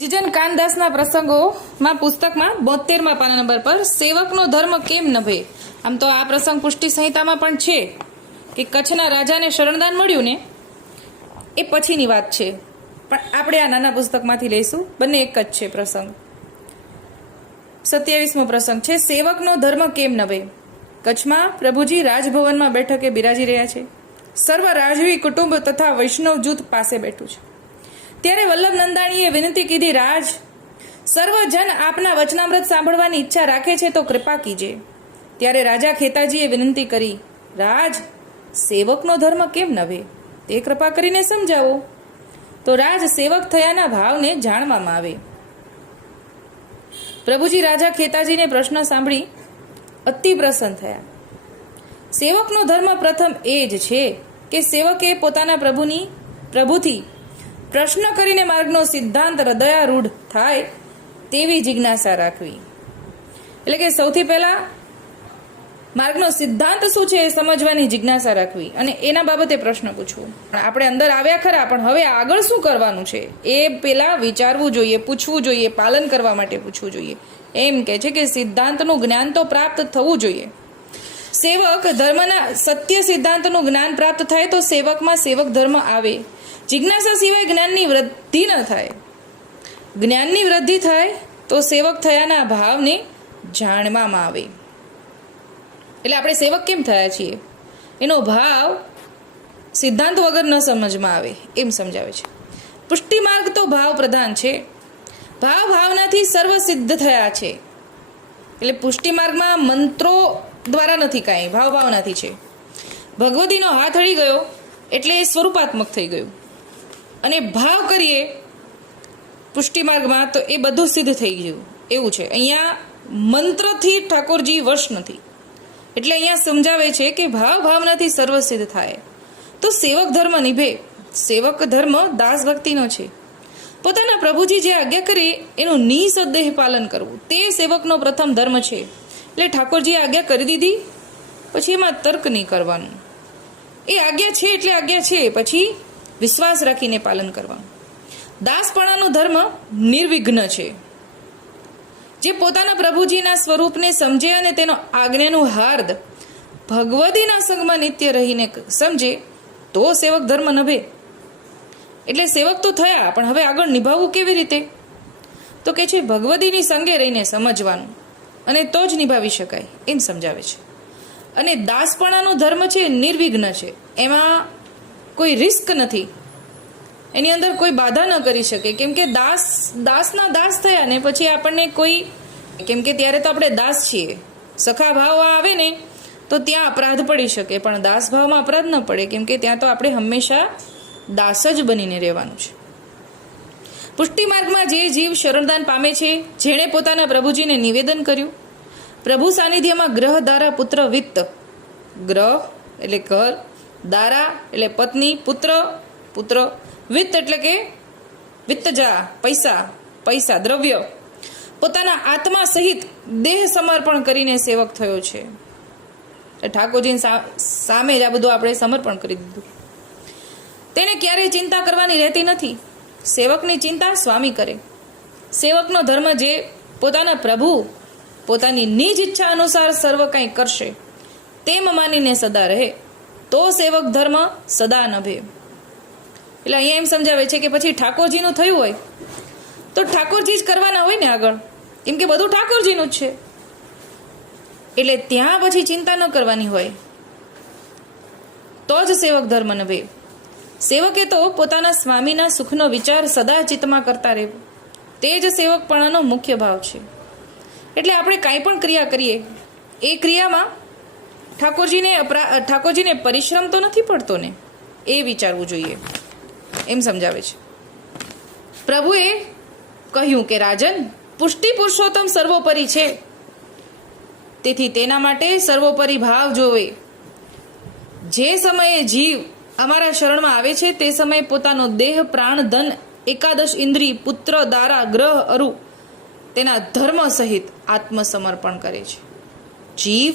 જીજન કાનદાસના પ્રસંગોમાં, પુસ્તકમાં બોતેરમાં પાના નંબર પર, સેવકનો ધર્મ કેમ નભે આમ તો આ પ્રસંગ પુષ્ટિ સંહિતામાં પણ છે કે કચ્છના રાજાને શરણદાન મળ્યું ને? એ પછીની વાત છે. પણ આપણે આ નાના પુસ્તકમાંથી લઈશું. બંને એક જ છે પ્રસંગ. સત્યાવીસમો પ્રસંગ છે, સેવકનો ધર્મ કેમ નભે કચ્છમાં પ્રભુજી રાજભવનમાં બેઠકે બિરાજી રહ્યા છે. સર્વ રાજવી કુટુંબ તથા વૈષ્ણવ જૂથ પાસે બેઠું છે. ત્યારે વલ્લભ નંદાણીએ વિનંતી કીધી, રાજ, સર્વજન આપના વચનામૃત સાંભળવાની ઈચ્છા રાખે છે તો કૃપા કીજે. ત્યારે રાજા ખેતાજીએ વિનંતી કરી, રાજ, સેવકનો ધર્મ કેમ નવે? તે કૃપા કરીને સમજાવો. તો રાજ સેવક થયાના ભાવને જાણવામાં આવે. પ્રભુજી રાજા ખેતાજીને પ્રશ્ન સાંભળી અતિ પ્રસન્ન થયા. સેવકનો ધર્મ પ્રથમ એ જ છે કે સેવકે પોતાના પ્રભુની પ્રભુથી પ્રશ્ન કરીને માર્ગનો સિદ્ધાંત હૃદયારૂઢ થાય તેવી જિજ્ઞાસા રાખવી. એટલે કે સૌથી પહેલા માર્ગનો સિદ્ધાંત શું છે એ સમજવાની જિજ્ઞાસા રાખવી અને એના બાબતે પ્રશ્ન પૂછવો. પણ આપણે અંદર આવ્યા ખરા, પણ હવે આગળ શું કરવાનું છે? એ પેલા વિચારવું જોઈએ, પૂછવું જોઈએ, પાલન કરવા માટે પૂછવું જોઈએ. એમ કે છે કે સિદ્ધાંતનું જ્ઞાન તો પ્રાપ્ત થવું જોઈએ. સેવક ધર્મના સત્ય સિદ્ધાંતનું જ્ઞાન પ્રાપ્ત થાય તો સેવકમાં સેવક ધર્મ આવે. જિજ્ઞાસા સિવાય જ્ઞાનની વૃદ્ધિ ન થાય. જ્ઞાનની વૃદ્ધિ થાય તો સેવક થયાના ભાવને જાણવામાં આવે. એટલે આપણે સેવક કેમ થયા છીએ? એનો ભાવ સિદ્ધાંત વગર ન સમજમાં આવે, એમ સમજાવે છે. પુષ્ટિ માર્ગ તો ભાવ પ્રધાન છે. ભાવ ભાવનાથી સર્વ સિદ્ધ થયા છે. એટલે પુષ્ટિ માર્ગમાં મંત્રો દ્વારા નથી કાંઈ, ભાવ ભાવનાથી છે. ભગવતીનો હાથ હળી ગયો એટલે એ સ્વરૂપાત્મક થઈ ગયું. અને ભાવ કરીએ પુષ્ટિ માર્ગમાં તો એ બધું સિદ્ધ થઈ ગયું. એવું છે. અહીંયા મંત્રથી ઠાકોરજી વશ નથી. એટલે અહીંયા સમજાવે છે કે ભાવ ભાવનાથી સર્વ સિદ્ધ થાય. તો સેવક ધર્મ નિભે. સેવક ધર્મ દાસ ભક્તિનો છે. પોતાના પ્રભુજી જે આજ્ઞા કરે, એનું નિસદેહ પાલન કરવું. તે સેવકનો પ્રથમ ધર્મ છે. એટલે ઠાકોરજીએ આજ્ઞા કરી દીધી, પછી એમાં તર્ક નહીં કરવાનું. એ આજ્ઞા છે એટલે આજ્ઞા છે. પછી વિશ્વાસ રાખીને પાલન કરવાનું. દાસપણાનો ધર્મ નિર્વિઘ્ન છે. જે પોતાના પ્રભુજીના સ્વરૂપને સમજે અને તેનો આજ્ઞાનું હાર્દ ભગવતીના સંગમાં નિત્ય રહીને સમજે, તો સેવક ધર્મ નભે. એટલે સેવક તો થયા, પણ હવે આગળ નિભાવવું કેવી રીતે? તો કે છે ભગવતીની સંગે રહીને સમજવાનું અને તો જ નિભાવી શકાય, એમ સમજાવે છે. અને દાસપણાનો ધર્મ છે, નિર્વિઘ્ન છે. એમાં કોઈ રિસ્ક નથી. એની અંદર કોઈ બાધા ન કરી શકે. કેમ કે દાસ, દાસના દાસ થયા ને પછી આપણને કોઈ, કેમ કે ત્યારે તો આપણે દાસ છીએ. સખા ભાવ આવે ને, તો ત્યાં અપરાધ પડી શકે. પણ દાસ ભાવમાં અપરાધ ન પડે. કેમ કે ત્યાં તો આપણે હંમેશા દાસ જ બનીને રહેવાનું છે. પુષ્ટિ માર્ગમાં જે જીવ શરણદાન પામે છે, જેણે પોતાના પ્રભુજીને નિવેદન કર્યું. પ્રભુ સાનિધ્યમાં ગ્રહ દ્વારા પુત્ર વિત્ત. ગ્રહ એટલે ઘર દારા એટલે પત્ની, પુત્ર પુત્ર, વિત્ત એટલે કે વિત્તજા, પૈસા પૈસા, દ્રવ્ય. પોતાના આત્મા સહિત દેહ સમર્પણ કરીને સેવક થયો છે. ઠાકોરજીની સામે જ આ બધું આપણે સમર્પણ કરી દીધું. તેને ક્યારેય ચિંતા કરવાની રહેતી નથી. સેવકની ચિંતા સ્વામી કરે. સેવકનો ધર્મ જે પોતાના પ્રભુ, પોતાની નિજ ઈચ્છા અનુસાર સર્વ કંઈ કરશે, તેમ માનીને સદા રહે. તો સેવક ધર્મ સદા નભે એટલે અહીંયા એમ સમજાવે છે કે પછી ઠાકોરજીનું થયું હોય, તો ઠાકોરજી જ કરવાના હોય ને આગળ. કેમ કે બધું ઠાકોરજીનું જ છે. એટલે ત્યાં પછી ચિંતા ન કરવાની હોય. તો જ સેવક ધર્મ નભે સેવકે તો પોતાના સ્વામીના સુખનો વિચાર સદા ચિત્તમાં કરતા રહેવો તે જ સેવકપણાનો મુખ્ય ભાવ છે. એટલે આપણે કાંઈ પણ ક્રિયા કરીએ, એ ક્રિયામાં ઠાકોરજીને ઠાકોરજીને પરિશ્રમ તો નથી પડતો ને એ વિચારવું જોઈએ. એમ સમજાવે છે. પ્રભુએ કહ્યું કે, રાજન, પુષ્ટિ પુરુષોત્તમ સર્વોપરી છે. તેથી તેના માટે સર્વોપરી ભાવ જોવે. જે સમયે જીવ અમારા શરણમાં આવે છે, તે સમયે પોતાનો દેહ, પ્રાણ, ધન, એકાદશ ઇન્દ્રિય, પુત્ર, દારા, ગ્રહ, અરુ તેના ધર્મ સહિત આત્મસમર્પણ કરે છે. જીવ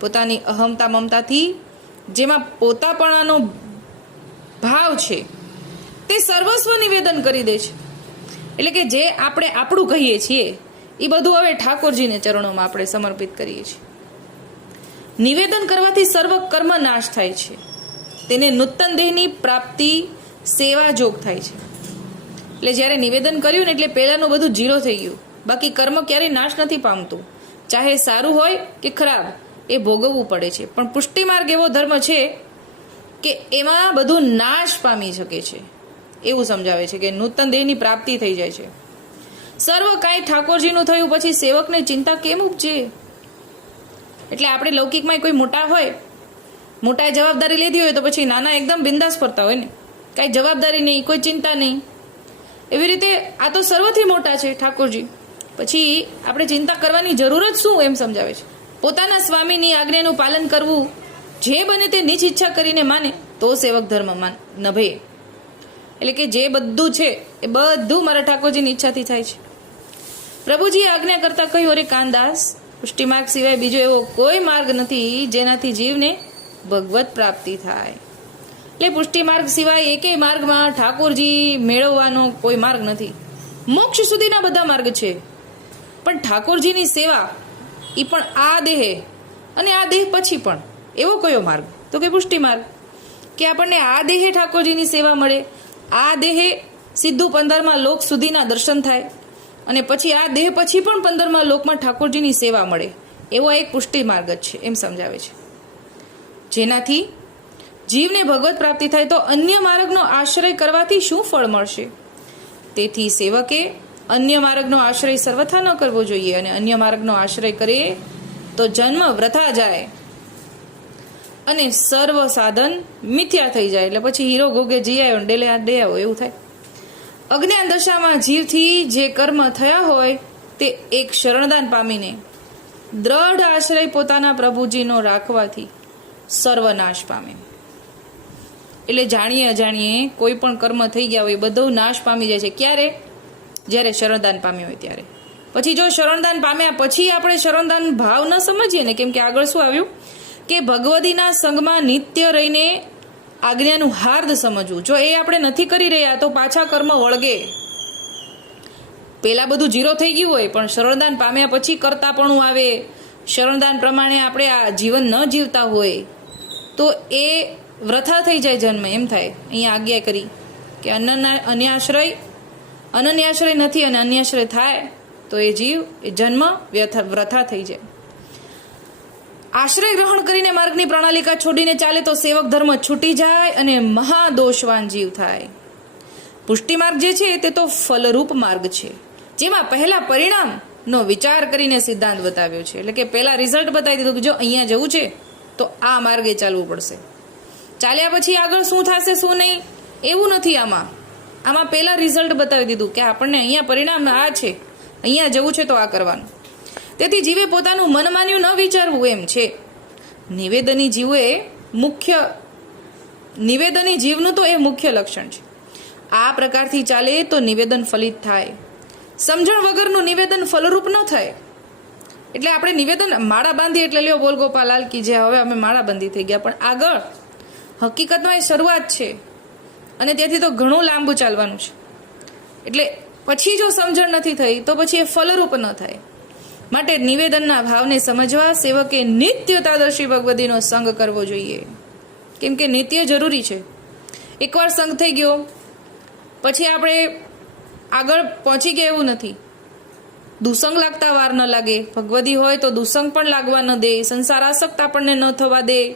પોતાની અહમતા મમતાથી, જેમાં પોતાપણાનો ભાવ છે, તે સર્વસ્વ નિવેદન કરી દે છે. એટલે કે જે આપણે આપણું કહીએ છીએ, એ બધું હવે ઠાકોરજીને ચરણોમાં આપણે સમર્પિત કરીએ છીએ. નિવેદન કરવાથી સર્વ કર્મ નાશ થાય છે. તેને નૂતન દેહની પ્રાપ્તિ, સેવા જોગ થાય છે. એટલે જ્યારે નિવેદન કર્યું ને એટલે પહેલાનું બધું જીરો થઈ ગયું. બાકી કર્મ ક્યારેય નાશ નથી પામતું. ચાહે સારું હોય કે ખરાબ. એ ભોગવવું પડે છે. પણ પુષ્ટિ માર્ગ એવો ધર્મ છે કે એમાં બધું નાશ પામી શકે છે. એવું સમજાવે છે કે નૂતન દેહની પ્રાપ્તિ થઈ જાય છે. સર્વ કાંઈ ઠાકોરજીનું થયું પછી સેવકને ચિંતા કેમ ઉપજે? એટલે આપણે લૌકિકમાં કોઈ મોટા હોય, મોટાએ જવાબદારી લીધી હોય તો પછી નાના એકદમ બિંદાસ ફરતા હોય ને. કાંઈ જવાબદારી નહીં, કોઈ ચિંતા નહીં. એવી રીતે આ તો સર્વથી મોટા છે ઠાકોરજી. પછી આપણે ચિંતા કરવાની જરૂર જ શું એમ સમજાવે છે. પોતાના સ્વામીની આજ્ઞાનું પાલન કરવું જે બને તે નીચ ઈચ્છા કરીને માને, તો સેવક ધર્મ માન નભે એટલે કે જે બધું છે, એ બધું મારા ઠાકોરજીની ઈચ્છાથી થાય છે. પ્રભુજીએ આજ્ઞા કરતા કહ્યું, અરે કાનદાસ પુષ્ટિ માર્ગ સિવાય બીજો એવો કોઈ માર્ગ નથી જેનાથી જીવને ભગવત પ્રાપ્તિ થાય. એટલે પુષ્ટિ માર્ગ સિવાય એકેય માર્ગમાં ઠાકોરજી મેળવવાનો કોઈ માર્ગ નથી. મોક્ષ સુધીના બધા માર્ગ છે. પણ ઠાકોરજીની સેવા એ પણ આ દેહે અને આ દેહ પછી પણ. એવો કયો માર્ગ? તો કે પુષ્ટિ માર્ગ. કે આપણને આ દેહે ઠાકોરજીની સેવા મળે, આ દેહે સીધું પંદરમાં લોક સુધીના દર્શન થાય અને પછી આ દેહ પછી પણ પંદરમાં લોકમાં ઠાકોરજીની સેવા મળે. એવો એક પુષ્ટિ માર્ગ જ છે, એમ સમજાવે છે. જેનાથી જીવને ભગવત પ્રાપ્તિ થાય તો અન્ય માર્ગનો આશ્રય કરવાથી શું ફળ મળશે? તેથી સેવકે અન્ય માર્ગનો આશ્રય સર્વથા ન કરવો જોઈએ અને અન્ય માર્ગનો આશ્રય કરીએ તો જન્મ વ્રથા જાય. અને સર્વ સાધન મિથ્યા થઈ જાય. એટલે પછી હીરો ગોગે જઈ આવ્યો ડેલે આ ડે આવ્યો એવું થાય. અજ્ઞાન દશામાં જીવથી જે કર્મ થયા હોય તે એક શરણદાન પામીને દ્રઢ આશ્રય પોતાના પ્રભુજીનો રાખવાથી સર્વનાશ પામે. એટલે જાણીએ અજાણીએ કોઈ પણ કર્મ થઈ ગયા હોય બધો નાશ પામી જાય છે. ક્યારે? જ્યારે શરણદાન પામ્યું હોય ત્યારે. પછી જો શરણદાન પામ્યા પછી આપણે શરણદાન ભાવ ન સમજીએ ને, કેમ કે આગળ શું આવ્યું? કે ભગવદીના સંગમાં નિત્ય રહીને આજ્ઞાનું હાર્દ સમજવું. જો એ આપણે નથી કરી રહ્યા તો પાછા કર્મ વળગે. પેલા બધું જીરો થઈ ગયું હોય, પણ શરણદાન પામ્યા પછી કરતાપણું આવે. શરણદાન પ્રમાણે આપણે આ જીવન ન જીવતા હોય, તો એ વ્રથા થઈ જાય જન્મ, એમ થાય. અહીંયા આજ્ઞા કરી કે અન્નના અન્યાશ્રય અનન્યાશ્રય નથી અને અન્યાશ્રય થાય, તો એ જીવ, એ જન્મ વ્યથા વ્રથા થઈ જાય. આશ્રય ગ્રહણ કરીને માર્ગની પ્રણાલિકા છોડીને ચાલે તો સેવક ધર્મ છૂટી જાય અને મહાદોષવાન જીવ થાય. પુષ્ટિ માર્ગ જે છે, તે તો ફલરૂપ માર્ગ છે. જેમાં પહેલા પરિણામનો વિચાર કરીને સિદ્ધાંત બતાવ્યો છે. એટલે કે પહેલા રિઝલ્ટ બતાવી દીધું કે જો અહીંયા જવું છે, તો આ માર્ગે ચાલવું પડશે. ચાલ્યા પછી આગળ શું થશે, શું નહીં, એવું નથી આમાં. આમાં પહેલાં રિઝલ્ટ બતાવી દીધું કે આપણને અહીંયા પરિણામ આ છે. અહીંયા જવું છે તો આ કરવાનું. તેથી જીવે પોતાનું મન માન્યું ન વિચારવું એમ છે. નિવેદની જીવે મુખ્ય, નિવેદની જીવનું તો એ મુખ્ય લક્ષણ છે. આ પ્રકારથી ચાલે તો નિવેદન ફલિત થાય. સમજણ વગરનું નિવેદન ફલરૂપ ન થાય. એટલે આપણે નિવેદન માળા બાંધી એટલે લ્યો બોલ ગોપાલાલ કી જે હવે અમે માળા બંધી થઈ ગયા. પણ આગળ હકીકતમાં એ શરૂઆત છે. અને ત્યાંથી તો ઘણું લાંબુ ચાલવાનું છે. એટલે પછી જો સમજણ નથી થઈ, તો પછી એ ફલરૂપ ન થાય. માટે નિવેદનના ભાવને સમજવા સેવકે નિત્ય તાદર્શી ભગવદીનો સંગ કરવો જોઈએ. કેમ કે નિત્ય જરૂરી છે. એકવાર સંગ થઈ ગયો, પછી આપણે આગળ પહોંચી ગયા એવું નથી. દુસંગ લાગતા વાર ન લાગે. ભગવદી હોય તો દુસંગ પણ લાગવા ન દે. સંસાર આસક્ત આપણને ન થવા દે.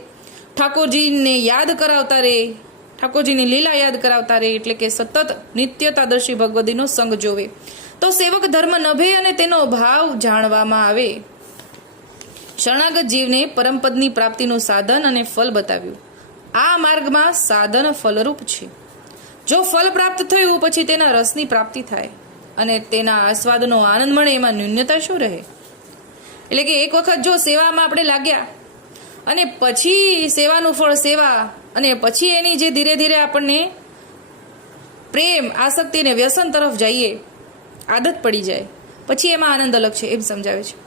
ઠાકોરજીને યાદ કરાવતા રે. ઠાકોરજીની લીલા યાદ કરાવતા રહે એટલે કે સતત નિત્યતાદર્શી ભગવતીનો સંગ જોવે. તો સેવક ધર્મ નભે અને તેનો ભાવ જાણવામાં આવે. શરણાગત જીવને પરમપદની પ્રાપ્તિનું સાધન અને ફલ બતાવ્યું. આ માર્ગમાં સાધન ફલરૂપ છે. જો ફલ પ્રાપ્ત થયું, પછી તેના રસની પ્રાપ્તિ થાય અને તેના આસ્વાદનો આનંદ મળે, એમાં ન્યૂન્યતા શું રહે? એટલે કે એક વખત જો સેવામાં આપણે લાગ્યા અને પછી સેવાનું ફળ, સેવા અને પછી એની જે ધીરે ધીરે આપણને પ્રેમ, આસક્તિ અને વ્યસન તરફ જઈએ, આદત પડી જાય. પછી એમાં આનંદ અલગ છે, એમ સમજાવે છે.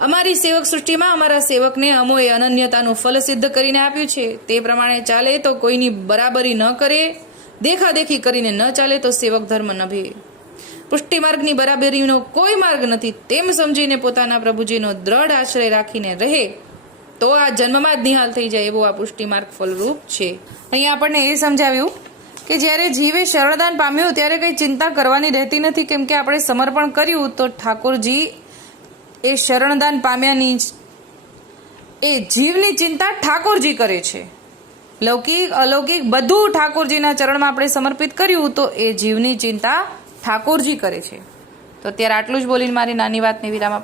અમારી સેવક સૃષ્ટિમાં અમારા સેવકને અમોએ અનન્યતાનું ફલ સિદ્ધ કરીને આપ્યું છે. તે પ્રમાણે ચાલે તો કોઈની બરાબરી ન કરે, દેખાદેખી કરીને ન ચાલે તો સેવક ધર્મ નભે પુષ્ટિ માર્ગની બરાબરીનો કોઈ માર્ગ નથી. તેમ સમજીને પોતાના પ્રભુજીનો દ્રઢ આશ્રય રાખીને રહે. તો આ જન્મમાં જ નિહાલ થઈ જાય એવો આ પુષ્ટિમાર્ગ ફલરૂપ છે. અહીંયા આપણને એ સમજાવ્યું કે જ્યારે જીવે શરણદાન પામ્યું ત્યારે કંઈ ચિંતા કરવાની રહેતી નથી, કેમ કે આપણે સમર્પણ કર્યું તો ઠાકોરજી એ શરણદાન પામ્યાની એ જીવની ચિંતા ઠાકોરજી કરે છે. લૌકિક, અલૌકિક બધું ઠાકોરજીના ચરણમાં આપણે સમર્પિત કર્યું તો એ જીવની ચિંતા ઠાકોરજી કરે છે. તો અત્યારે આટલું જ બોલીને મારી નાની વાતને વિરામ.